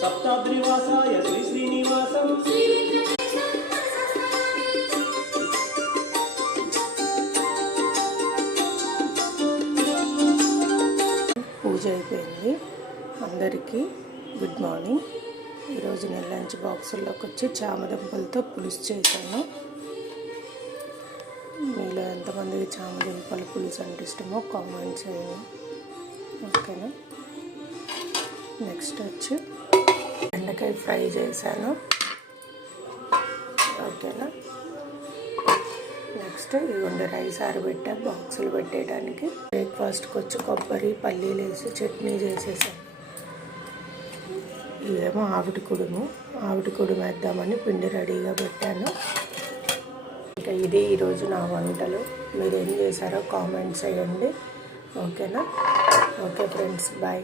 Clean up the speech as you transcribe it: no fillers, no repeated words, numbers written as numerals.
సప్తాద్రివాసాయ శ్రీ శ్రీనివాసం పూజ అయిపోయింది. అందరికీ good morning. ఈరోజు నేను లంచ్ బాక్సుల్లోకి వచ్చి చామదుంపలతో పులుసు చేశాను. మీలో ఎంతమందికి చామదుంపల పులుసు అంటే ఇష్టమో కామెంట్ చేయండి. ఓకేనా. నెక్స్ట్ వచ్చి బెండకాయ ఫ్రై చేశాను. ఓకేనా. నెక్స్ట్ ఇవ్వండి రైస్ ఆరబెట్టా బాక్సులు పెట్టేయడానికి. బ్రేక్ఫాస్ట్కి వచ్చి కొబ్బరి పల్లీలు వేసి చట్నీ చేసేసాను. ఇవేమో ఆవిటి కుడుము వేద్దామని పిండి రెడీగా పెట్టాను. ఇంకా ఇది ఈరోజు నా వంటలు. మీరు ఏం చేశారో కామెంట్స్ చేయండి. ఓకేనా. Okay friends, bye.